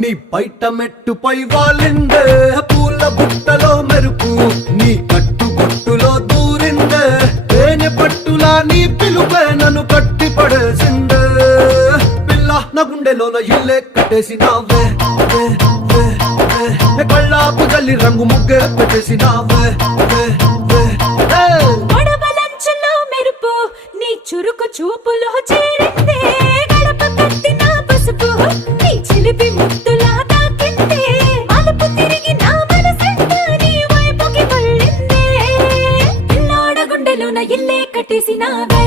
నీ బయట మెట్టుపై వాలిందే పూల బుట్టలో మెరుపు నీ కట్టు బొట్టులో దూరిందే తేనె పట్టులా నీ పిలుపే నన్ను కట్టి పడేసిందే పిల్ల నా గుండెలోన ఇల్లే కట్టేసినావే కళ్ళాపు గల్లి రంగు ముగ్గే పెట్టేసినావే చురుకు చూపులో చేరిందే గడప కట్టిన పసుపు నీ చిలిపి ముద్దులా తాకిందే అలుపు తిరిగి నా మనసంతా నీ వైపుకి మళ్ళిందే పిల్లోడ గుండెలోన ఇల్లే కట్టేసినావే